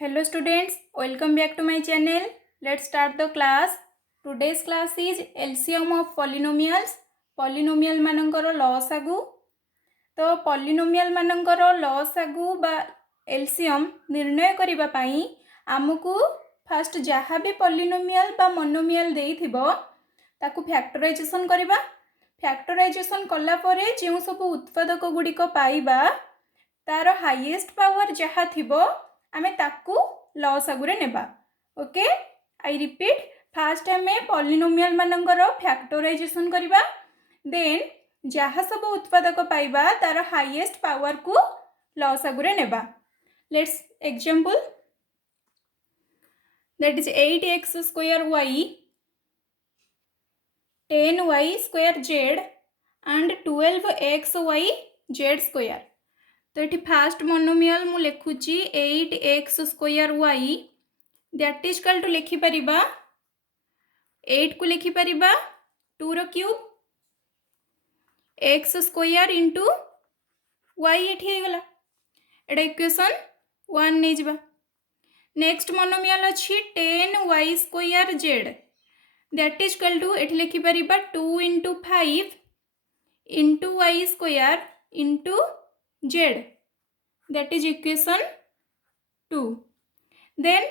Hello students, welcome back to my channel. Let's start the class. Today's class is LCM of polynomials. Polynomial मानकर लसागु. तो polynomial मानकर लसागु बा LCM निर्णय करिबा पई आमको फर्स्ट जहाँ भी polynomial बा monomial देइथिबो ताकू फैक्टराइजेशन करिबा. फैक्टराइजेशन कला परे जेउ सब उत्पादक गुडिक पाइबा तार हाईएस्ट पावर जहाँ थिबो आमे ताकू लसागुरे नेबा. ओके, आई रिपीट, फास्ट आमे पॉलिनोमियल मानकर फैक्टराइजेशन करिबा, देन जहाँ सब उत्पादक पाइबा तार हाईएस्ट पावर को लसागुरे नेबा. Let's example, that is 8x square y 10y square z and 12xy z square. तो ये फास्ट मोनोमियल मु लिखुची 8x square y that is equal to लिखिपर 8 को लिखिपर 2 रो cube x square into y ये गला. एटा इक्वेशन 1 नहीं जिबा. नेक्स्ट मोनोमियल अच्छी 10y square z that is equal to एठी लिखिपर 2 into 5 into y square into z, that is equation 2. Then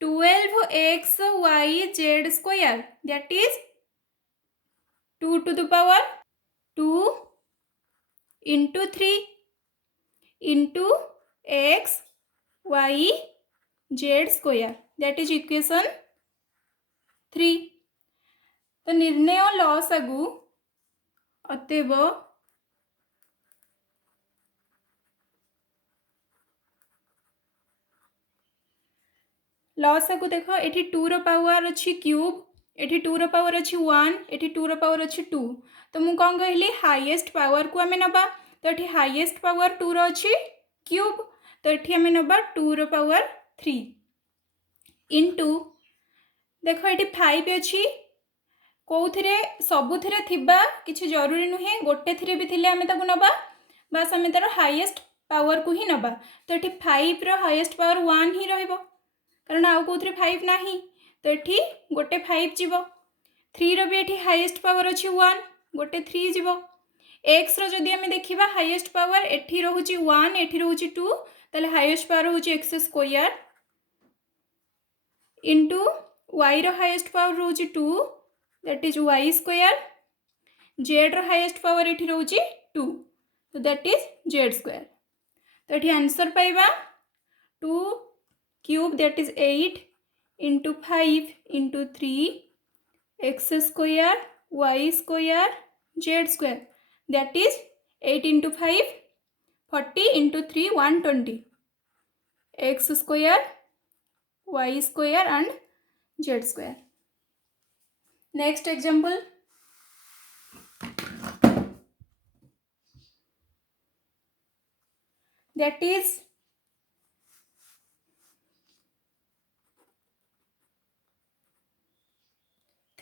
12xyz square, that is 2 to the power 2 into 3 into x y z square, that is equation 3. तो निर्णय लसागु अतएव लसागु देख ये 2 रो power अच्छी cube, ये 2 रो power अच्छी 1, ये 2 रो पावर अच्छी 2. तो मुझे कौन कहली हाईएस्ट पावर को आम नबा. तो ये हाईएस्ट पावर 2 रो अच्छी क्यूब, तो ये आम नबा 2 रो पावर 3 इंटू देख ये 5 अच्छी कौथिरे सबुथिरे थिबा किछि जरूरी नुहे, गोटे थिरे भी थिले आमे ताकू नबा, बस आमे तार हाईएस्ट पावर को ही नबा. तो ये 5 रो हाईएस्ट पावर 1 ही रहइबो कारण आउ कौन 5 ना. तो ये गोटे 5 जीव. 3 रो भी ये हाईएस्ट पावर अच्छी 1, गोटे 3 जीव. एक्स रो जदि आमे देखिबा हाईएस्ट पावर एठी रहउची 1, एठी रहउची 2, ताले हाईएस्ट पावर होची एक्स स्क्वायर इंटू वाई रो हाईएस्ट पावर रहउची 2, that is y square. Z रो हाईएस्ट पावर एठी रहउची 2, तो दैट इज जेड स्क्वायर. तो ये आंसर पाइबा 2 cube, that is 8 into 5 into 3 x square y square z square, that is 8 into 5 40 into 3 120 x square y square and z square. Next example, that is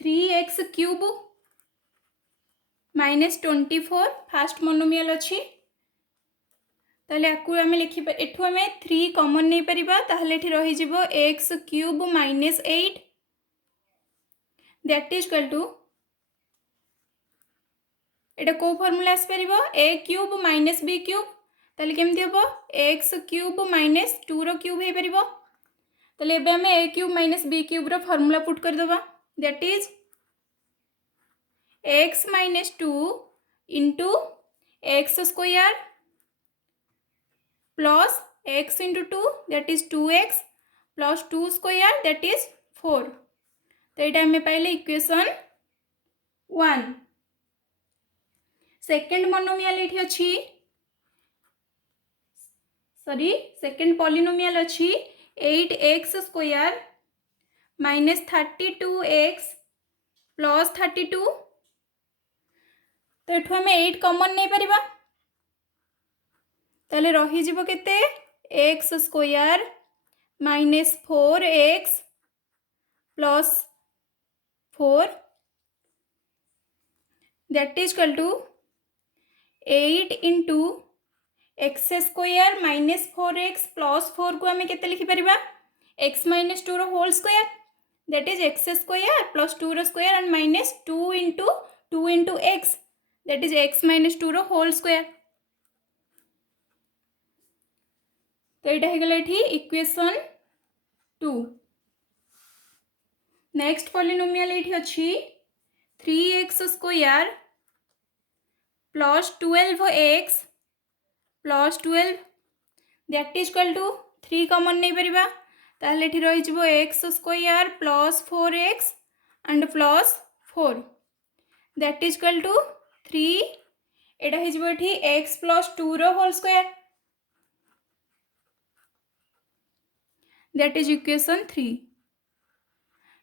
3x cube minus 24 fast monomial अच्छी. ताले आकु आमे लिखि एठु आमे 3 common नहीं परिबा, ताहले एठी रहि जिवो x cube minus 8 that is equal to एटा को फार्मूला आस परिबो a cube minus b cube. ताले केमति हबो x क्यूब माइनस 2 रो क्यूब हे परिबो. ताले एबे आमे a cube minus b cube रो फार्मूला पुट कर दबा, that is x minus 2 into x square plus x into 2, that is 2x plus 2 square, that is 4. तो ये हमें पहले इक्वेशन 1. सेकेंड मोनोमियल ये अच्छी, सॉरी सेकेंड पॉलिनोमियल अच्छी 8x square minus 32x plus 32. तो ये आम 8 कॉमन नहीं पारिबा, ताले रही जिवो केते x square minus 4x plus 4, that is equal to 8 into x square minus 4x plus 4 को आम के लिखिपर x minus 2 whole square, that is x square plus 2 square and minus 2 into x, that is x minus 2 whole square. तो यहाँ होगा equation 2. Next polynomial ये अच्छी 3x square plus 12x plus 12 that is equal to 3 common नहीं परिबा ताहले एठी रही जिवो x square plus 4x and plus 4 that is equal to 3 एटा हे जिवो एठी x प्लस 2 रो whole square, that is equation 3.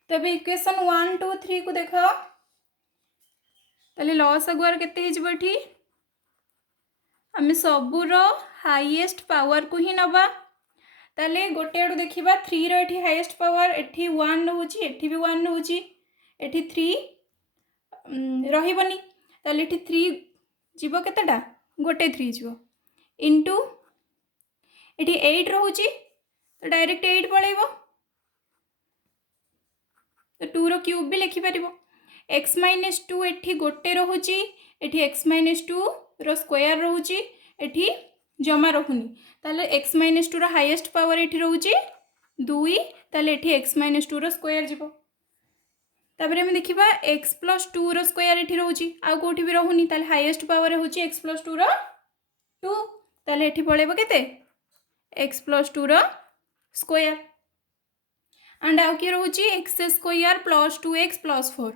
तबे इक्वेशन 1 2 3 को देखो ताले लॉस अगुआर केते हे जिवो एठी आमे सबुर हाईएस्ट पावर को ही नबा ताले गोटे आडू देखिबा 3 रो एठी हाईएस्ट पावर एठी 1 रहउची एठी भी 1 रहउची एठी 3 रहिबनी ताले एठी 3 जीवो केतेटा गोटे 3 जीवो इनटू एठी 8 रहउची तो डायरेक्ट 8 पळेबो तो 2 रो क्यूब भी लिखि परिबो x माइनस 2 एठी गोटे रहउची एठी x माइनस 2 रो स्क्वायर रहउची एठी जमा रहुनी ताले x माइनस 2 रो हाईएस्ट पावर एठी रहउची 2 ताले एठी x माइनस 2 रो स्क्वायर जीवो ताबरे हम देखिबा x प्लस 2 रो स्क्वायर एठी रहउची आ कोठी भी रहुनी ताले हाईएस्ट पावर होउची x प्लस 2 रो 2 ताले एठी पळेबो केते x प्लस 2 रो स्क्वायर एंड आउ के रहउची x square plus 2x plus 4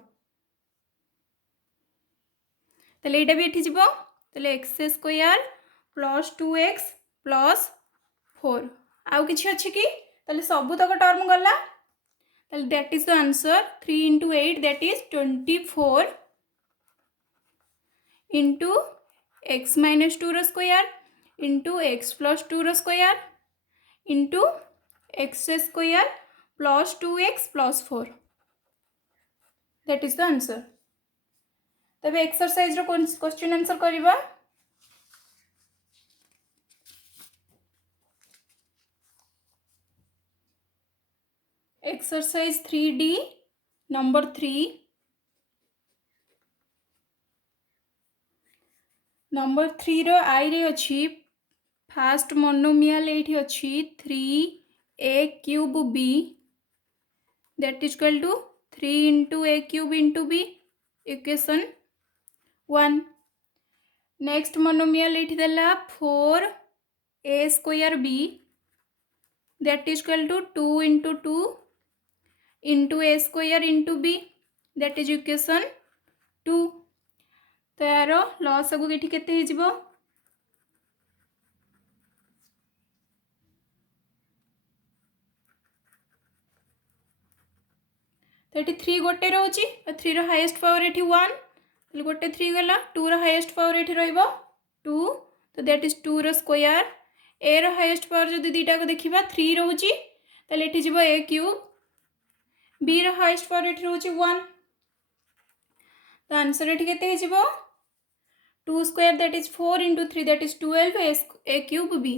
ताले एटा भी एठी जीवो ताले x square plus 2x plus 4 आउ किछि अछि कि ताले सबु तक टर्म गला ताले that is the answer 3 into 8 that is 24 into x minus 2 रो स्क्वायर into x plus 2 रो square into x square plus 2x plus 4 that is the answer. तबे एक्सरसाइज रो क्वेश्चन आंसर करिबा एक्सरसाइज 3D नंबर 3 नंबर 3 रो आई रे अछि first monomial एठी अछि 3a cube b that is equal to 3 into a cube into b equation 1. Next monomial एठी देला 4a square b that is equal to 2 into 2 into a square into b that is equation 2. तो यार loss आगु एठी केते हे जिवो तो एठी 3 गोटे रहउची 3 रो हाईएस्ट पावर एठी 1 तो गोटे 3 गला 2 रो हाईएस्ट पावर एठी रहइबो 2 तो दैट इज 2 रो स्क्वायर a रो हाईएस्ट पावर जदि दीटा को देखिबा 3 रहउची ताले एठी जिवो a क्यूब b रो हाईएस्ट पावर एठी रहउची 1 तो आंसर एठी केते हे जिवो 2 square that is 4 into 3 that is 12 a cube b.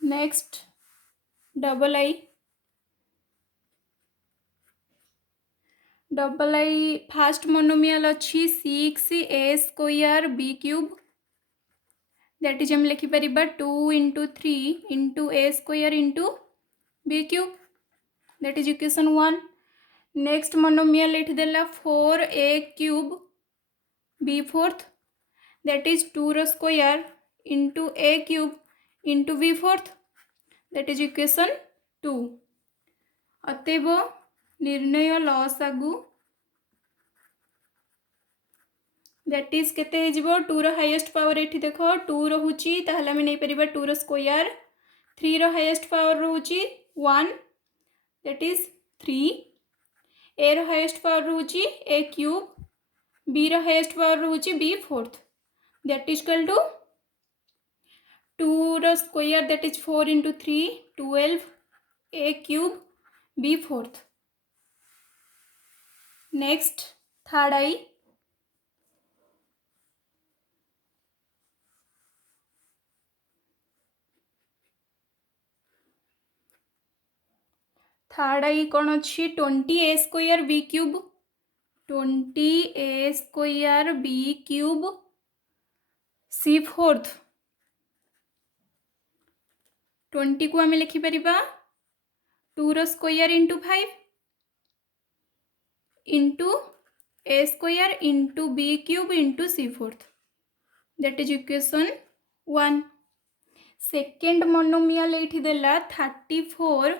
Next double I first monomial अच्छी 6a square b cube that is हम लिखि परिबा 2 into 3 into a square into b cube that is equation 1. Next monomial एठी देला 4a cube b fourth that is 2 रो square into a cube into b fourth that is equation 2. अतएव निर्णय लसागु that is केते हे जिवो 2 रो हाईएस्ट पावर एठी देखो 2 रहउची ताहले हम नै परिबा 2 रो स्क्वायर 3 रो हाईएस्ट पावर रहउची 1 दैट इज 3 a रो हाईएस्ट पावर रहउची a क्यूब b रो हाईएस्ट पावर रहउची b fourth that is equal to 2 रो square that is 4 into 3 12 a cube b fourth. Next third आई थर्ड आई कौन अच्छी 20a square b cube 20a square b cube c fourth 20 को आम लिखिपर 2 रो square into 5 into a square into b cube into c fourth that is equation 1 second monomial ये देला 34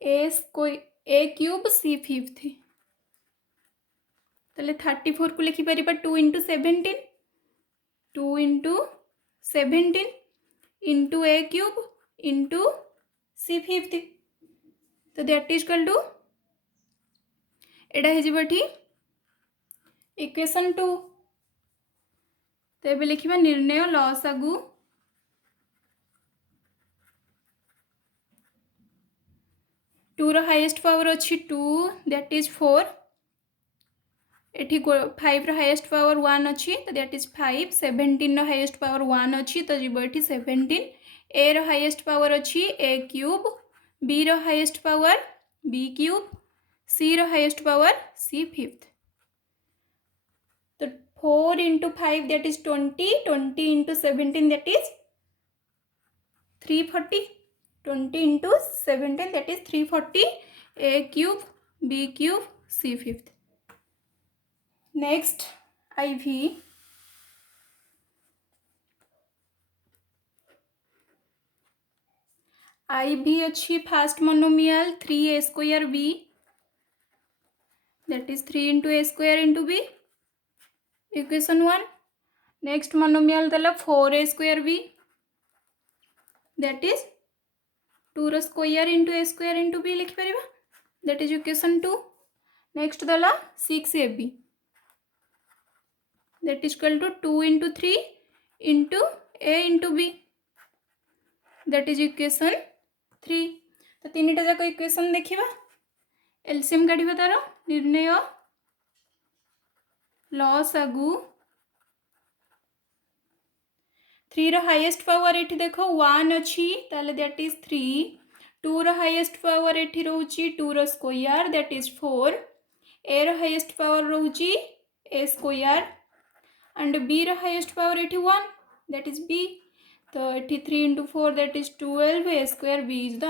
a क्यूब सी फिफ्थ ताले 34 को लिखिपर 2 into 17 2 into 17 into a cube into c fifth तो दैट इज इक्वल टू एटा हेजिबठी equation 2 तो ये लिखा निर्णय लसागु 2 रो हाईएस्ट पावर अच्छी 2 दैट इज 4 एठी 5 रो हाईएस्ट पावर 1 अच्छी तो दैट इज 5 17 रो हाईएस्ट पावर 1 अच्छी तो जीव एठी 17 a रो हाईएस्ट पावर अच्छी a क्यूब b रो highest power b cube c रो हाईएस्ट पावर c फिफ्थ तो 4 into 5 that is 20 20 into 17 that is 340 20 into 17 that is 340 a cube b cube c fifth next IV अच्छी first monomial 3a square b that is 3 into a square into b equation 1 next monomial देला 4a square b that is 2 रो square into a square into b लिखिपर that is equation 2 next देला 6ab that is equal to 2 into 3 into a into b that is equation 3 तो 3टा जाक equation देखा LCM काढ़ा तार निर्णय लसागु 3 रो हाईएस्ट पावर ये देख 1 अच्छी ताले दैट इज 3 2 रो हाईएस्ट पावर ये रोची 2 रो स्क्वायर दैट इज 4 a रो हाईएस्ट पावर रोची a स्क्वायर एंड b रो हाईएस्ट पावर ये 1 दैट इज b तो ये 3 into 4 that is 12 a square b is the